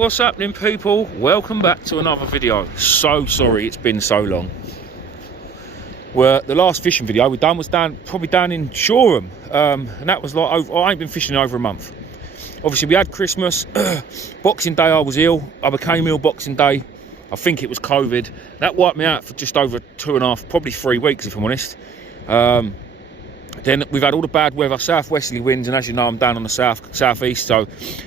What's happening, people? Welcome back to another video. So sorry it's been so long. Well, the last fishing video we done was probably down in Shoreham, and that was like I ain't been fishing in over a month. Obviously we had Christmas. Boxing Day I was ill. I became ill Boxing Day. I think it was COVID. That wiped me out for just over 2.5, probably 3 weeks if I'm honest. Then we've had all the bad weather, southwesterly winds, and as you know I'm down on the southeast, so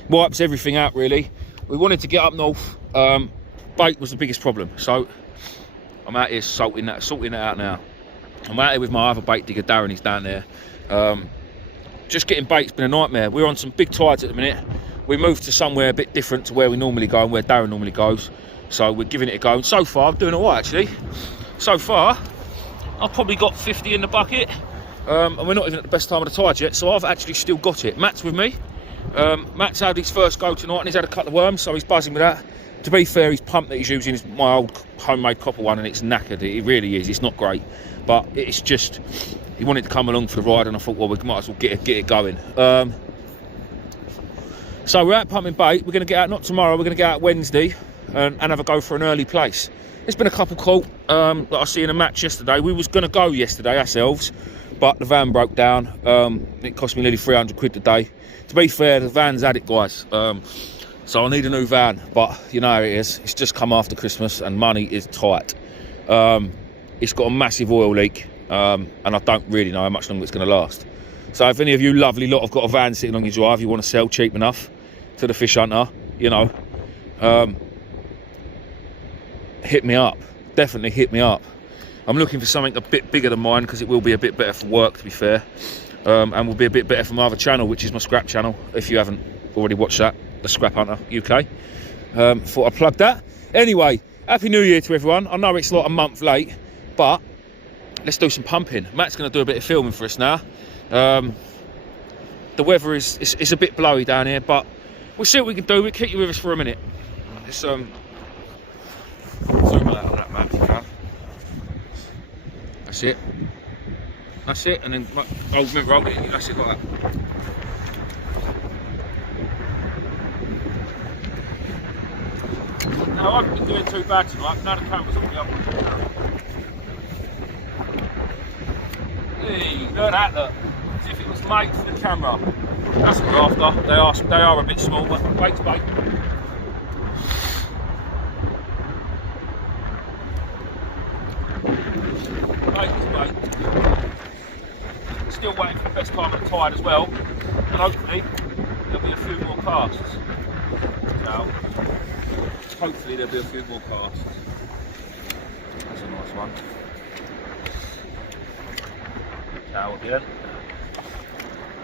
wipes everything out really. We wanted to get up north. Bait was the biggest problem, so I'm out here sorting that out now. I'm out here with my other bait digger Darren, he's down there. Just getting bait's been a nightmare. We're on some big tides at the minute. We moved to somewhere a bit different to where we normally go and where Darren normally goes, so we're giving it a go. And so far I'm doing all right actually. So far I've probably got 50 in the bucket. And we're not even at the best time of the tide yet, so I've actually still got it. Matt's with me. Matt's had his first go tonight and he's had a couple of worms, so he's buzzing with that. To be fair, his pump that he's using is my old homemade copper one and it's knackered. It really is. It's not great, but it's just, he wanted to come along for the ride and I thought, well, we might as well get it going. So we're out pumping bait. We're going to get out, not tomorrow, we're going to get out Wednesday and have a go for an early place. There's been a couple caught that I see in a match yesterday. We was going to go yesterday ourselves, but the van broke down. It cost me nearly 300 quid today. To be fair, the van's had it, guys. So I need a new van, but you know how it is. It's just come after Christmas and money is tight. It's got a massive oil leak, and I don't really know how much longer it's going to last. So if any of you lovely lot have got a van sitting on your drive, you want to sell cheap enough to the fish hunter, you know, hit me up. Definitely hit me up. I'm looking for something a bit bigger than mine because it will be a bit better for work, to be fair, and will be a bit better for my other channel, which is my scrap channel. If you haven't already watched that, the Scrap Hunter UK. Thought I'd plug that. Anyway, Happy New Year to everyone. I know it's like a month late, but let's do some pumping. Matt's going to do a bit of filming for us now. The weather is a bit blowy down here, but we'll see what we can do. We'll keep you with us for a minute. Let's zoom out on that map if you can. That's it. That's it, and then remember, I'll get it. That's it like that. Now, I haven't been doing too bad tonight. Now the camera's on the up. Hey, look at that, look. As if it was made for the camera. That's what we're after. They are a bit small, but bait's bait. Bait's bait. Still waiting for the best time of the tide as well. And hopefully, there'll be a few more casts. Now, hopefully there'll be a few more casts. That's a nice one. Cow again.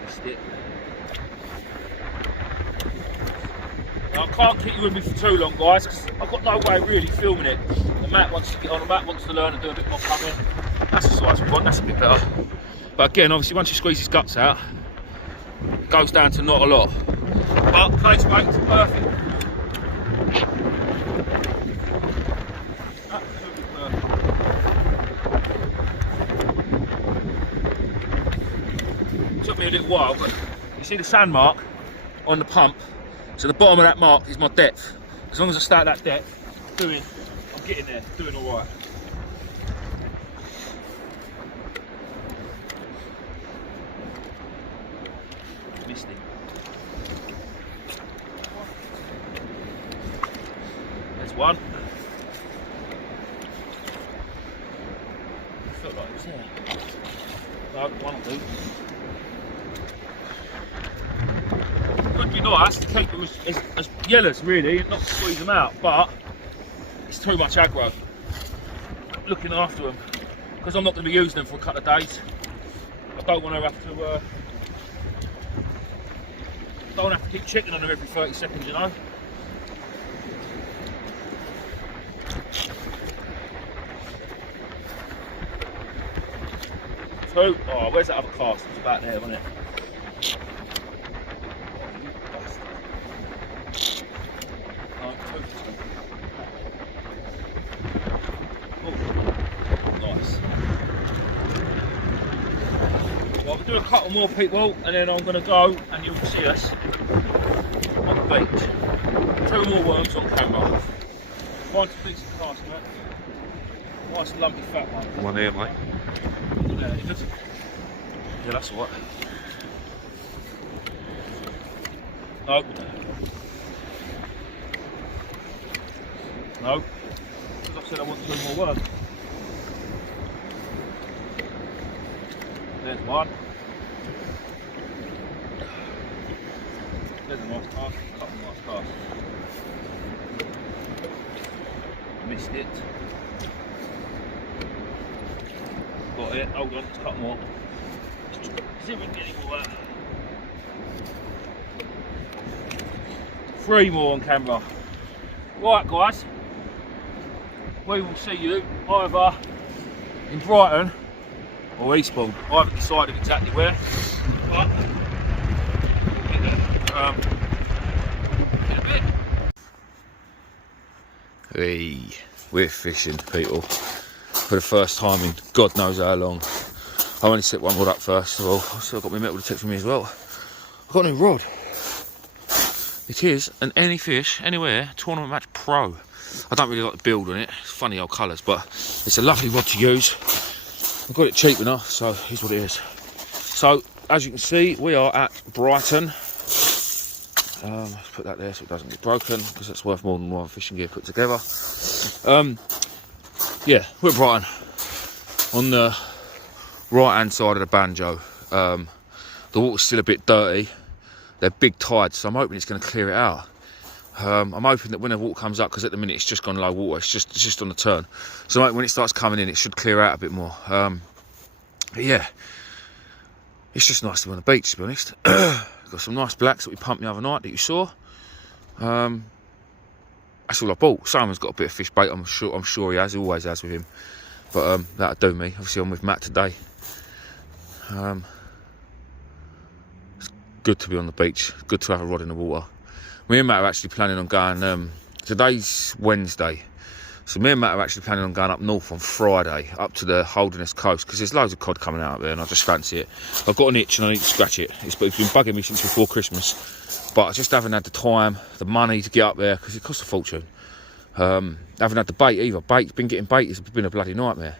Missed it. Now, I can't keep you with me for too long, guys, because I've got no way of really filming it. The Matt wants to get on, the Matt wants to learn and do a bit more coming. That's the size we want, that's a bit better. But again, obviously, once you squeeze his guts out, it goes down to not a lot. But plaice bait's perfect. Took me a little while, but you see the sand mark on the pump, so the bottom of that mark is my depth. As long as I stay at that depth, I'm getting there, doing all right. Missed it. There's one. I felt like it was there. No, one or two. Would be nice to keep them as yellows really and not squeeze them out, but it's too much aggro looking after them because I'm not going to be using them for a couple of days. I don't want to have to don't have to keep checking on them every 30 seconds, you know. Two. Oh, where's that other cast? It's about there, wasn't it? Well, we'll do a couple more people and then I'm going to go and you'll see us on the beach. 2 more worms on camera. Find some decent cast, mate. Nice lumpy fat one. One here, mate. Yeah, he does. Yeah, that's all right. No. No. As I said, I want 2 more worms. There's one. There's a nice cast. A couple of nice casts. Missed it. Got it. Hold on, let's cut more. See if we can get any more out. 3 more on camera. Right, guys. We will see you either in Brighton or Eastbourne. I haven't decided exactly where, but in a bit. Hey, we're fishing, people, for the first time in God knows how long. I only set one rod up first of all. I've still got my metal detector with me as well. I've got a new rod. It is an Any Fish Anywhere Tournament Match Pro. I don't really like the build on it. It's funny old colours, but it's a lovely rod to use. I've got it cheap enough, so here's what it is. So, as you can see, we are at Brighton. Let's put that there so it doesn't get broken, because that's worth more than one fishing gear put together. Yeah, we're at Brighton. On the right-hand side of the banjo. The water's still a bit dirty. They're big tides, so I'm hoping it's going to clear it out. I'm hoping that when the water comes up, because at the minute it's just gone low water, it's just on the turn. So when it starts coming in, it should clear out a bit more. But yeah, it's just nice to be on the beach, to be honest. Got some nice blacks that we pumped the other night that you saw. That's all I bought. Simon's got a bit of fish bait, I'm sure he has, he always has with him. But that'll do me. Obviously I'm with Matt today. It's good to be on the beach, good to have a rod in the water. Me and Matt are actually planning on going, today's Wednesday, so me and Matt are actually planning on going up north on Friday, up to the Holderness coast, because there's loads of cod coming out there and I just fancy it. I've got an itch and I need to scratch it. It's been bugging me since before Christmas, but I just haven't had the time, the money to get up there, because it costs a fortune. I haven't had the bait either. Getting bait has been a bloody nightmare.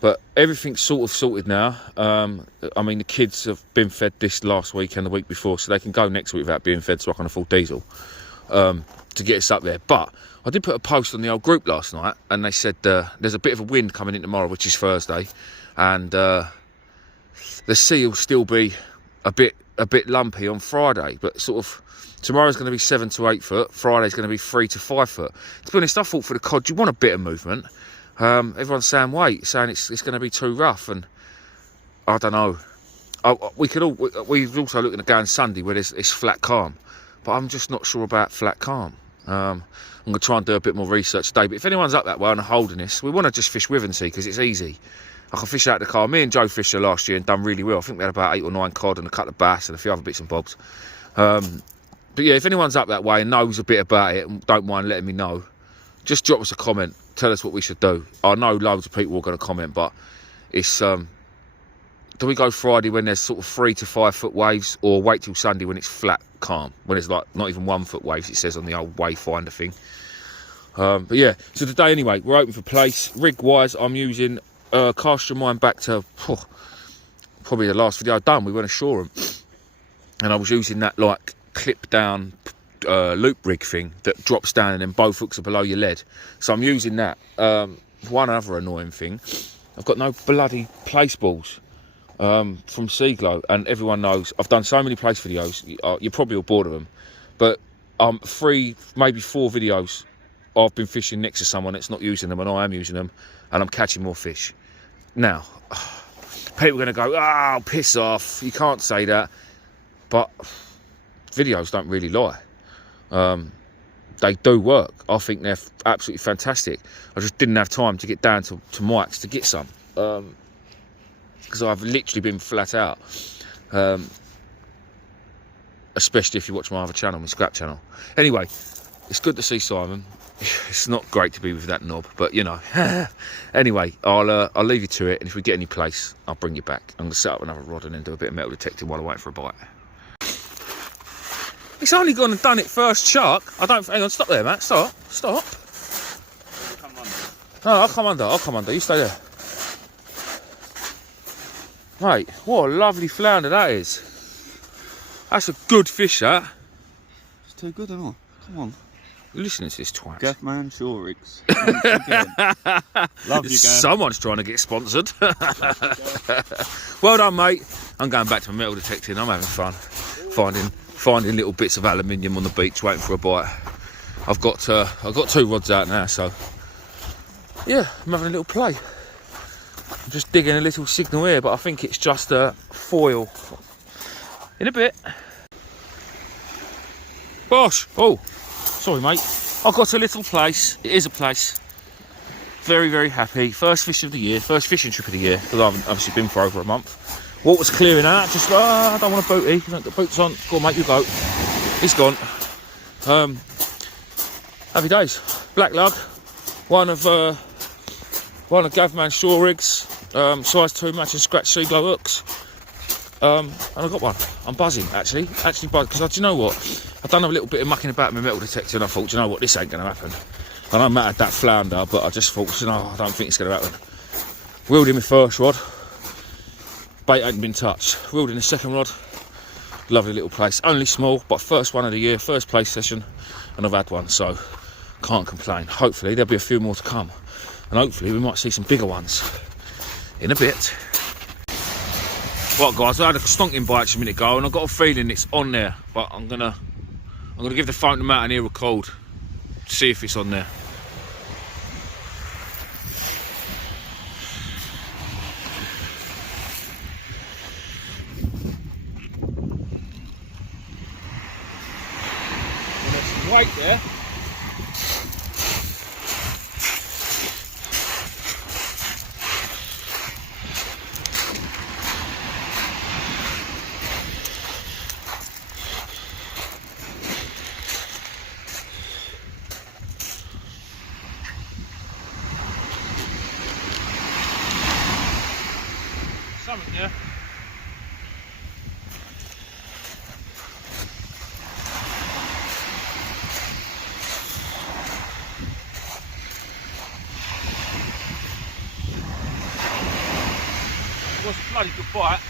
But everything's sort of sorted now. I mean, the kids have been fed this last week and the week before, so they can go next week without being fed, so I can afford diesel to get us up there. But I did put a post on the old group last night, and they said there's a bit of a wind coming in tomorrow, which is Thursday, and the sea will still be a bit lumpy on Friday, but sort of tomorrow's going to be 7 to 8 foot. Friday's going to be 3 to 5 foot. To be honest, I thought for the cod you want a bit of movement. Everyone's saying saying it's going to be too rough, and I don't know. We're also looking at going Sunday where it's flat calm, but I'm just not sure about flat calm. I'm going to try and do a bit more research today. But if anyone's up that way and holding this, we want to just fish Withensea because it's easy. I can fish out the car. Me and Joe fished there last year and done really well. I think we had about 8 or 9 cod and a couple of bass and a few other bits and bobs. But yeah, if anyone's up that way and knows a bit about it and don't mind letting me know, just drop us a comment. Tell us what we should do. I know loads of people are going to comment, but it's do we go Friday when there's sort of 3 to 5 foot waves, or wait till Sunday when it's flat calm, when it's like not even 1 foot waves, it says on the old wayfinder thing. But yeah, so today anyway, we're open for plaice. Rig wise, I'm using cast your mind back to probably the last video I've done. We went ashore and I was using that like clip down loop rig thing that drops down and then both hooks are below your lead. So I'm using that. One other annoying thing, I've got no bloody plaice balls from Seaglow, and everyone knows I've done so many plaice videos, you're probably all bored of them, but 3, maybe 4 videos I've been fishing next to someone that's not using them and I am using them, and I'm catching more fish. Now people are going to go, oh, piss off, you can't say that, but videos don't really lie. They do work. I think they're absolutely fantastic. I just didn't have time to get down to Mike's to get some, because I've literally been flat out, especially if you watch my other channel, my scrap channel. Anyway, it's good to see Simon. It's not great to be with that knob, but you know. Anyway, I'll leave you to it, and if we get any plaice, I'll bring you back. I'm going to set up another rod and then do a bit of metal detecting while I wait for a bite. It's only gone and done it first chuck. I don't. Hang on, stop there, Matt. Stop. Come on. No, I'll come under. You stay there. Mate, what a lovely flounder that is. That's a good fish, that. It's too good, isn't it? Come on. You're listening to this twat. Gaffman Shore Rigs. Love you, Gaff. Someone's trying to get sponsored. Well done, mate. I'm going back to my metal detecting. I'm having fun. Finding little bits of aluminium on the beach, waiting for a bite. I've got 2 rods out now, so yeah, I'm having a little play. I'm just digging a little signal here, but I think it's just a foil. In a bit. Bosh! Oh, sorry, mate. I've got a little plaice. It is a plaice. Very, very happy. First fish of the year. First fishing trip of the year, because I haven't obviously been for over a month. Water's clearing out. Just, I don't want a booty. You don't get boots on. Go on, mate, you go. He's gone. Happy days. Black lug. One of Gavman's shore rigs. Size 2 matching scratch sea glow hooks. And I got one. I'm buzzing, actually buzzing, because do you know what? I've done a little bit of mucking about with my metal detector, and I thought, do you know what, this ain't going to happen. And I mattered that flounder, but I just thought, you know, I don't think it's going to happen. Wheeled in my first rod. Bait ain't been touched. Wheeled in the second rod. Lovely little place. Only small, but first one of the year, first play session, and I've had one, so can't complain. Hopefully there'll be a few more to come, and hopefully we might see some bigger ones in a bit. Right, guys, I had a stonking bite just a minute ago, and I've got a feeling it's on there, but I'm gonna give the phone to Matt and hear a code, see if it's on there. Weight there. Something there. Was a bloody good bite.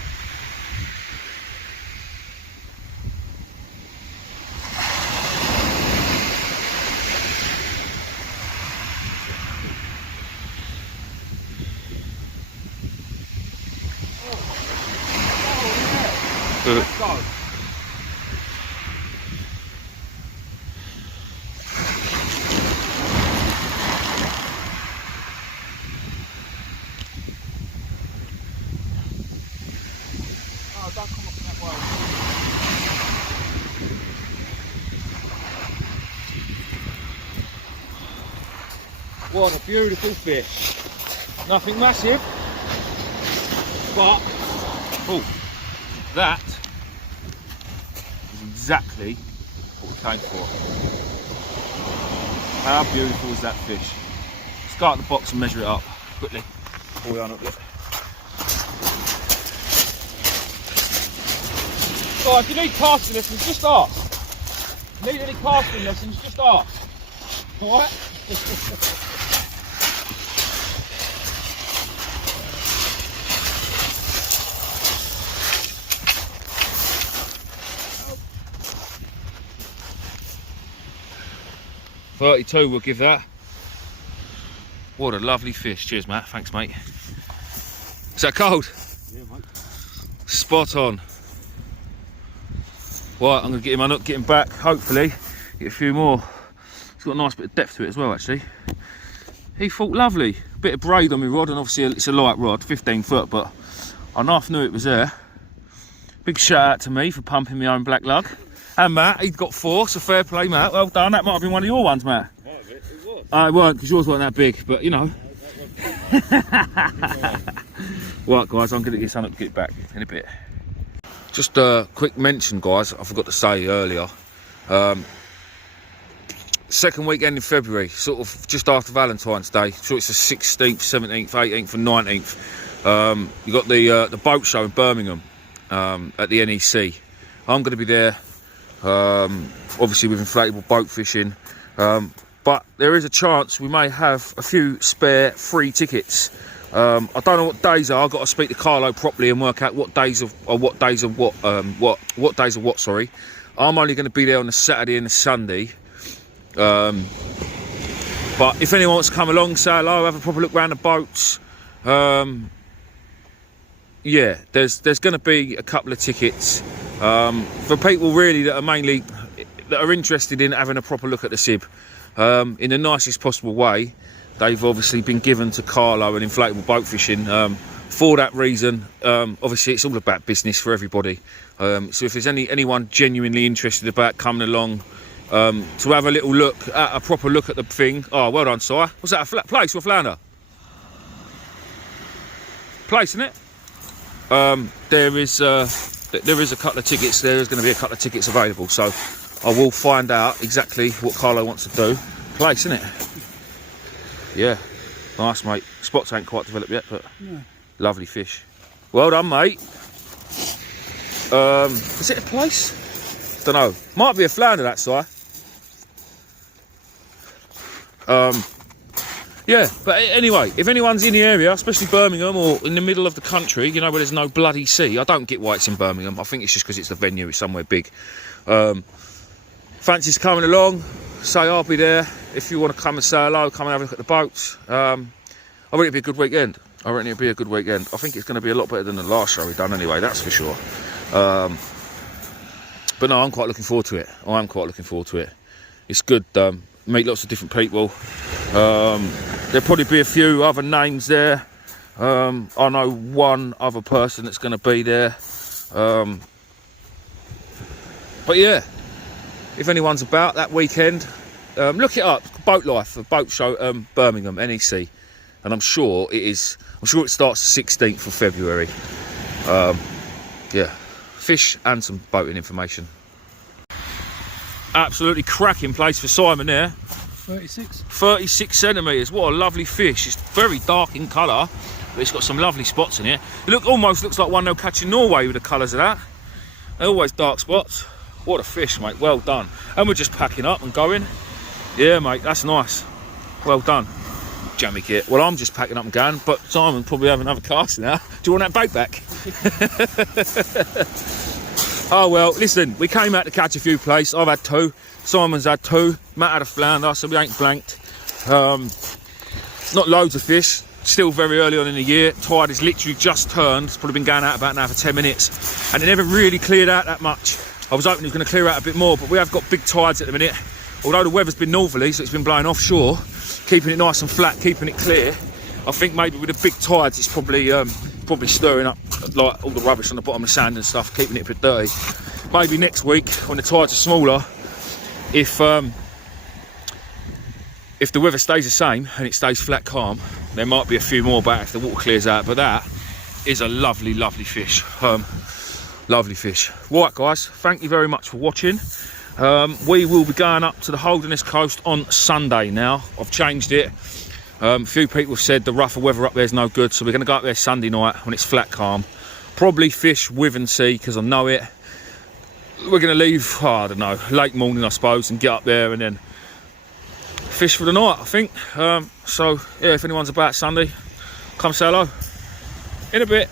Let's go. Oh, don't come up that way. What a beautiful fish. Nothing massive, but oh, that is exactly what we came for. How beautiful is that fish? Let's go out the box and measure it up quickly before we unhook it. Oh, if you need casting lessons, just ask. Need any casting lessons, just ask. Alright? $32 we'll give that. What a lovely fish. Cheers, Matt. Thanks, mate. Is that cold? Yeah, mate. Spot on. Right, I'm going to get him unhooked, get him back, hopefully get a few more. It's got a nice bit of depth to it as well, actually. He thought lovely. Bit of braid on my rod, and obviously it's a light rod, 15 foot, but I half knew it was there. Big shout out to me for pumping my own black lug. And Matt, he'd got 4, so fair play, Matt. Well done. That might have been one of your ones, Matt. It was. It weren't, because yours weren't that big, but you know. Right, guys, I'm going to get something to get back in a bit. Just a quick mention, guys, I forgot to say earlier. Second weekend in February, sort of just after Valentine's Day. So it's the 16th, 17th, 18th and 19th. You got the boat show in Birmingham at the NEC. I'm going to be there obviously with inflatable boat fishing, but there is a chance we may have a few spare free tickets. I don't know what days are. I've got to speak to Carlo properly and work out what days of what days of what. Sorry, I'm only going to be there on the Saturday and the Sunday. But if anyone wants to come along, say hello, have a proper look around the boats. Yeah, there's going to be a couple of tickets for people really that are interested in having a proper look at the Sib in the nicest possible way. They've obviously been given to Carlo and inflatable boat fishing for that reason. Obviously, it's all about business for everybody. So if there's anyone genuinely interested about coming along to have a little look at a proper look at the thing. Oh, well done, Si. What's that? A plaice or flounder? Plaice, isn't it? There is a couple of tickets. There is going to be a couple of tickets available. So I will find out exactly what Carlo wants to do. Plaice, isn't it? Yeah, nice, mate. Spots ain't quite developed yet, but no. Lovely fish. Well done, mate. Is it a plaice? Don't know. Might be a flounder, that, Si. Yeah, but anyway, if anyone's in the area, especially Birmingham or in the middle of the country, you know, where there's no bloody sea. I don't get why it's in Birmingham. I think it's just because it's the venue. It's somewhere big. Fancy's coming along. Say I'll be there. If you want to come and say hello, come and have a look at the boats. I reckon it'd be a good weekend. I think it's going to be a lot better than the last show we've done anyway, that's for sure. But no, I'm quite looking forward to it. It's good. Meet lots of different people. There'll probably be a few other names there. I know one other person that's going to be there. But yeah, if anyone's about that weekend, look it up. Boat Life, a boat show, Birmingham, NEC, and I'm sure it starts the 16th of February. Yeah, fish and some boating information. Absolutely cracking place for Simon there. 36 centimetres. What a lovely fish. It's very dark in colour, but it's got some lovely spots in here. It almost looks like one they'll catch in Norway with the colours of that. They're always dark spots. What a fish, mate. Well done. And we're just packing up and going. Yeah, mate, that's nice. Well done. Jammy kit. Well, I'm just packing up and going, but Simon probably have another cast now. Do you want that bait back? Oh, well, listen, we came out to catch a few plaice. I've had 2. Simon's had 2. Matt had a flounder, so we ain't blanked. Not loads of fish. Still very early on in the year. Tide has literally just turned. It's probably been going out about now for 10 minutes. And it never really cleared out that much. I was hoping it was going to clear out a bit more, but we have got big tides at the minute. Although the weather's been northerly, so it's been blowing offshore, keeping it nice and flat, keeping it clear. I think maybe with the big tides, it's probably stirring up like all the rubbish on the bottom of the sand and stuff, keeping it a bit dirty. Maybe next week, when the tides are smaller, if the weather stays the same and it stays flat calm, there might be a few more back if the water clears out. But that is a lovely, lovely fish. Lovely fish. Right, guys, thank you very much for watching. We will be going up to the Holderness coast on Sunday now. I've changed it. A few people have said the rougher weather up there is no good, so we're going to go up there Sunday night when it's flat calm. Probably fish with and sea, because I know it. We're going to leave, I don't know, late morning I suppose, and get up there and then fish for the night, I think. So, yeah, if anyone's about Sunday, come say hello. In a bit.